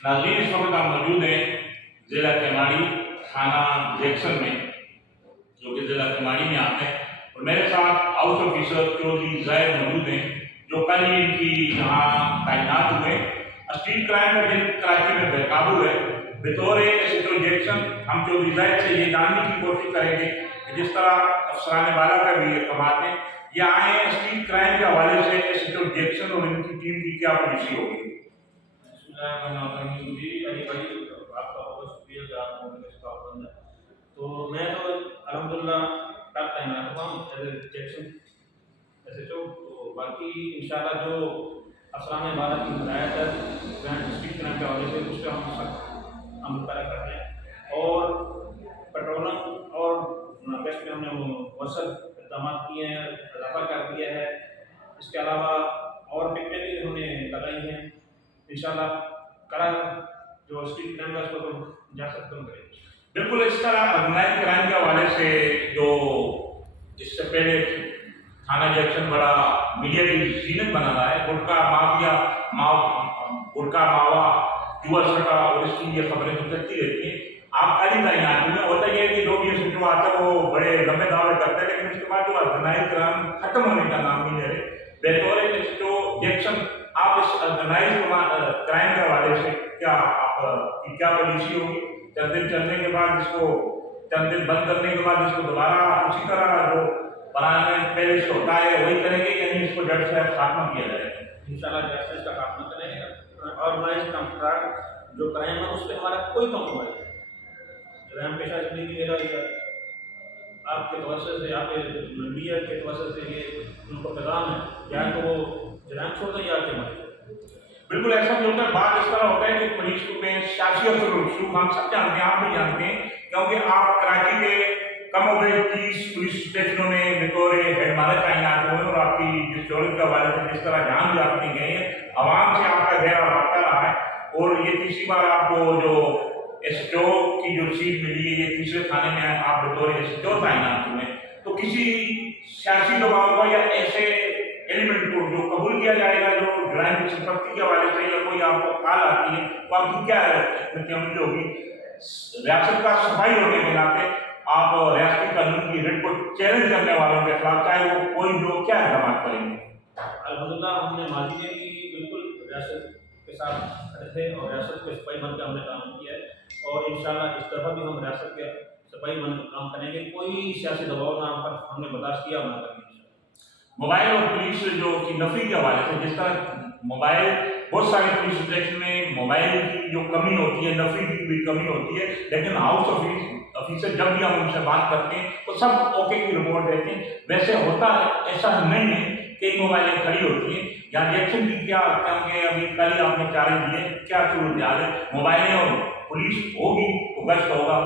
नाज़रीन इस वक्त आप मौजूद हैं ज़िला केमाड़ी थाना जैक्सन में, जो कि ज़िला केमाड़ी में आते हैं, और मेरे साथ हाउस ऑफिसर चौधरी ज़ैद मौजूद हैं जो कल ही इनकी यहाँ तैनात हुए। स्ट्रीट क्राइम का दिन कराची में बेकाबू है। बतौर एसएचओ जैक्सन हम चौधरी ज़ैद से ये जानने की कोशिश करेंगे कि जिस तरह अफसरान बाला का भी ये कमाते हैं, ये आए स्ट्रीट क्राइम के हवाले से एसएचओ जैक्सन और इनकी टीम की क्या पॉलिसी होगी। जी अली भाई, आपका बहुत शुक्रिया कि आप लोगों ने इसका बंद है। तो मैं तो अल्हम्दुलिल्लाह कल तैनात हुआ हूँ एज ए जैक्सन एसएचओ। तो बाकी इंशाल्लाह जो अफसरान बाला की हिदायत है स्ट्रीट क्राइम के हवाले से उस पर हम सख्त अमल पैरा कर रहे हैं, और पेट्रोलिंग और नाकेश में हमने मौसर इक़दाम किए हैं, इजाफा कर दिया है। इसके अलावा और टिकटें भी हमने लगाई हैं। इंशाल्लाह कल जो स्ट्रीट क्राइम का उसको तो जा सकते हम करेंगे। बिल्कुल इस तरह ऑर्गेनाइज क्राइम के हवाले से जो इससे पहले थाना जैक्सन बड़ा मीडिया की जीनत बना रहा है, गुटखा माफिया गुटखा मावा जुआ सट्टा और इसकी ये खबरें तो चलती रहती हैं। आप कल ही तैनात हुए। होता ये है कि लोग ये सोचो आता है वो बड़े लंबे दावे करते हैं, लेकिन उसके बाद जो ऑर्गेनाइज क्राइम खत्म होने का नाम नहीं ले रहे। बतौर जो जैक्सन आप इस ऑर्गेनाइज क्राइम के हवाले से क्या आपकी क्या पॉलिसी होगी? चंद दिन चलने के बाद इसको, चंद दिन बंद करने के बाद इसको दोबारा उसी तरह जो बनाने पहले से होता है वही करेंगे, यानी इसको जड़ से खात्मा किया जाएगा? इंशाल्लाह जड़ से इसका खात्मा करेंगे। ऑर्गेनाइज कंट्रैक्ट जो क्राइम है उस पर हमारा कोई कॉम्प्रोमाइज नहीं। जराइम पेशा जिंदगी मेरा ये आपके तवज्जो से, आपके मीडिया के तवज्जो से ये उनको पैगाम है, या तो वो जराइम छोड़ दें या के मरे। बिल्कुल ऐसा भी होता है। बात इस तरह होता है कि पुलिस में सियासी रसूख हम सब जानते हैं, आप भी जानते हैं, क्योंकि आप कराची के कम हो गए 30 पुलिस स्टेशनों में बतौर हेड मालिक तैनात हुए, और आपकी जिस शोहरत के हवाले से जिस तरह जहाँ भी आपने गए हैं, आवाम से आपका गहरा रब्ता रहा है, और ये तीसरी बार आपको जो एसएचओ की जो सीट मिली है, ये तीसरे थाने में आप बतौर एसएचओ तैनात हुए, तो किसी सियासी दबाव को या ऐसे एलिमेंट को जो कबूल किया जाएगा जो जराइम की संपत्ति के हवाले से, या कोई आपको कॉल आती है, तो आपकी क्या टिप्पणी होगी? रियासत का सफाई होने के नाते आप रियासती कानून की रिट को चैलेंज करने वालों के खिलाफ चाहे वो कोई लोग क्या इक़दाम करेंगे? अल्हम्दुलिल्लाह हमने माजी में भी बिल्कुल रियासत के साथ खड़े थे और रियासत के सिपाही बनकर हमने काम किया है, और इंशाल्लाह इस दफ़ा भी हम रियासत के सिपाही बनकर काम करेंगे। कोई सियासी दबाव ना पर हमने बर्दाश्त किया ना करेंगे। मोबाइल और पुलिस जो की नफी के हवाले से, जिस तरह मोबाइल बहुत सारे पुलिस स्टेशन में मोबाइल की जो कमी होती है, नफी की भी कमी होती है, लेकिन हाउस ऑफिसर जब भी हम उनसे बात करते हैं तो सब ओके की रिपोर्ट देते हैं। वैसे होता है, ऐसा नहीं है, कई मोबाइलें खड़ी होती हैं। यहाँ जैक्सन की क्या क्योंकि अभी कल ही आपने चार्ज दिए, क्या सूरत हाल है? मोबाइलें और पुलिस होगी तो गश्त होगा।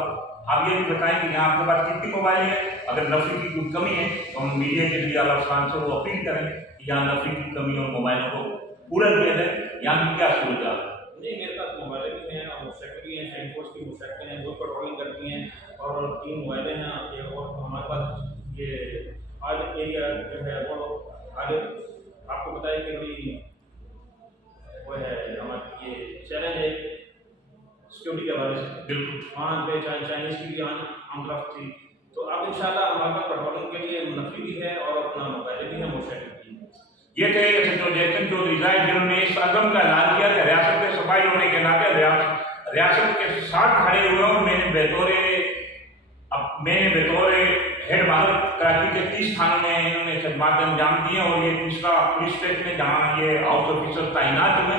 आप ये भी बताएं कि यहाँ आपके पास कितनी मोबाइल है? अगर नफी की कोई कमी है तो हम मीडिया के लिए अफसरान से वो अपील करें कि यहाँ नफी की कमी और मोबाइलों को पूरा किया जाए। यहाँ की क्या सूरत हाल? नहीं, मेरे पास मोबाइलें भी हैं और मोटरसाइकिल भी हैं, शेन फोर्स की मोटरसाइकिल हैं, वो पेट्रोलिंग करती हैं, और 3 मोबाइलें हैं। ये और हमारे पास ये आज एरिया जो है वो आगे आपको बताया कि भाई वो है हमारी ये चैलेंज है सिक्योरिटी के हवाले से। बिल्कुल वहाँ पे चाइनीज़ की भी आमदरफ्त थी, तो अब इंशाल्लाह हमारे पास पेट्रोलिंग के लिए नफी भी है और अपना मोबाइलें भी हैं, मोटरसाइकिल भी है। ये थे एसएचओ जैक्सन चौधरी ज़ैद, जिन्होंने इस अज़म का ऐलान किया कि रियासत के सफाई होने के नाते रियासत के साथ खड़े हुए, और मैंने बतौर हेड मालिक कराची के 30 थानों में इन्होंने खिदमत अंजाम दी हैं, और ये तीसरा पुलिस स्टेशन है जहाँ ये हाउस ऑफिसर तैनात हुए।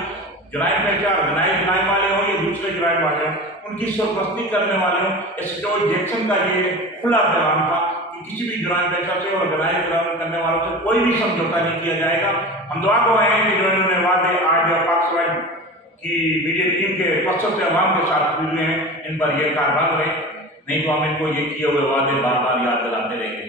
जराइम पेशा ऑर्गेनाइज क्राइम वाले हों या दूसरे जराइम वाले हों, उनकी सरपरस्ती करने वाले हों, एसएचओ जैक्सन का ये खुला पैगाम था कि किसी भी जराइम पेशा से ऑर्गेनाइज क्राइम करने वालों से कोई भी समझौता नहीं किया जाएगा। हम दुआ को हैं कि जो इन्होंने वादे आज पाकिस्तान की मीडिया टीम के मकसद से अवाम के साथ हुए हैं, इन पर यह कार्रवाई करें, नहीं तो हम इनको ये किए हुए वादे बार बार याद दिलाते रहेंगे।